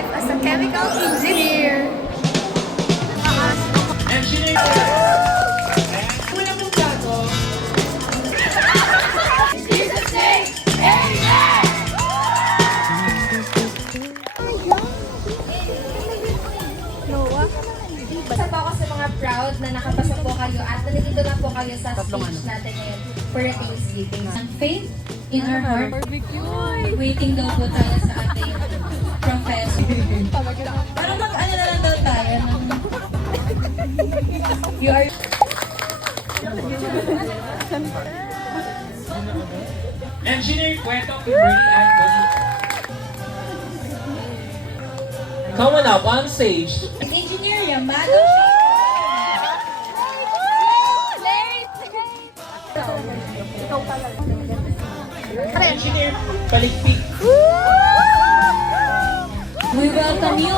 life as a chemical engineer. Una pong bago. Jesus name, amen! Noah? Isa po ako sa mga proud na nakapasa po kayo at nandito na po kayo sa speech natin ngayon for the Thanksgiving. Ang faith in our heart. Waiting daw po tayo sa ating professor. Parang mag-ano na lang daw tayo. You are... Engineer Cueto, Kimberly Ann Bonita. Coming up on stage. Engineer Yamato. Engineer Palikpik. We welcome you.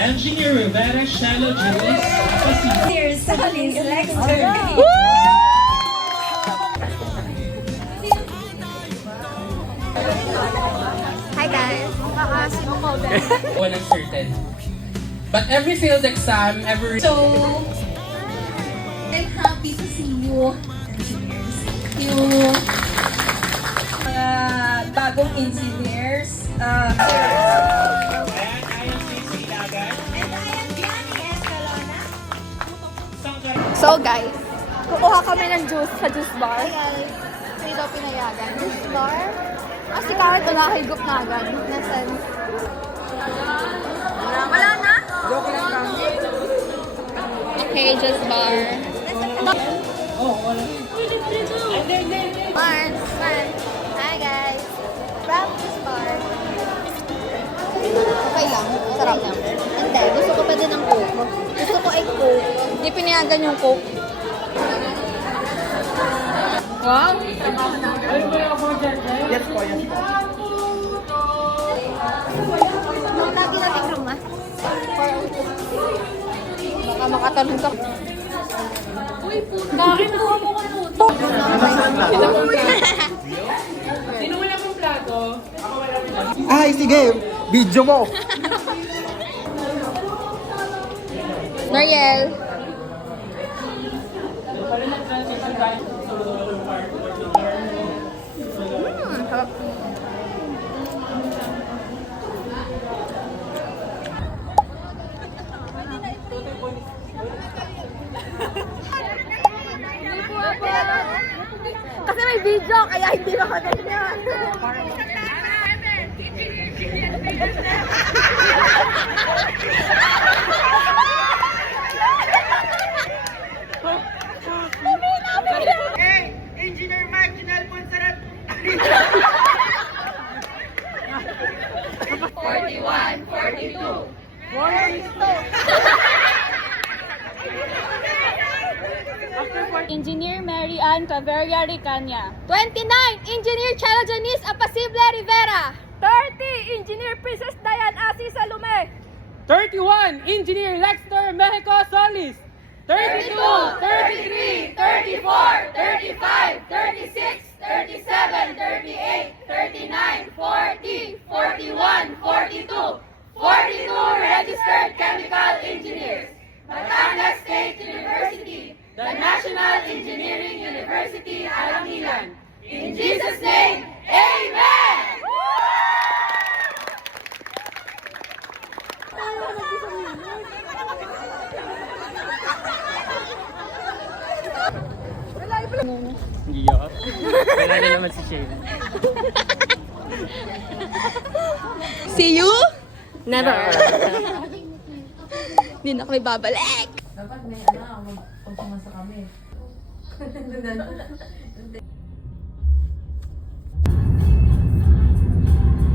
Engineer Rivera Shallow Julius. Engineer Solis Lexter. Hi guys. Sino ko One uncertain. But every field exam, every... So, I'm happy to see you, engineers. You, mga bagong engineers. And I am CC Lagan. And I am Gianni Escalona. So guys, kukuha kami ng juice sa juice bar. Hindi daw pinayagan. Juice bar? Si Karen ito nakahigop na agad. Nasaan? Wala na? Joke lang lang. Okay, juice bar. Mars, Mars. Hi guys. From juice bar. Okay lang. Sarap lang. Hindi, gusto ko pa din ng Coke. Gusto ko ay Coke. Hindi pinayagan yung Coke. Wow! Yes po, yes po. Nung lagi nating room, ah. Baka makatalon ka. Uy, puto. Bakit mo mo ka puto? Sinula mong plato. Ay, sige! Video mo! Noriel. Sarap. Kasi may video, kaya hindi makaganyan. Hey! Engineer Marginal Ponsarat! 41, 42. Engineer Mary Ann Caveria Ricanya. 29, Engineer Chela Janice Apasible Rivera. 30, Engineer Princess Diane Asi Salome. 31, Engineer Lexter Mexico Solis. 32, 33, 34, 35, 36, 37, 38, 39, 40, 41, 42, 42 registered chemical engineers. Batangas State University, the National Engineering University, Alangilan. In Jesus' name, Amen! Giyok. Kailangan niya naman si Shane. See you? Never. Hindi na kami babalik. Dapat may pagpumasa kami.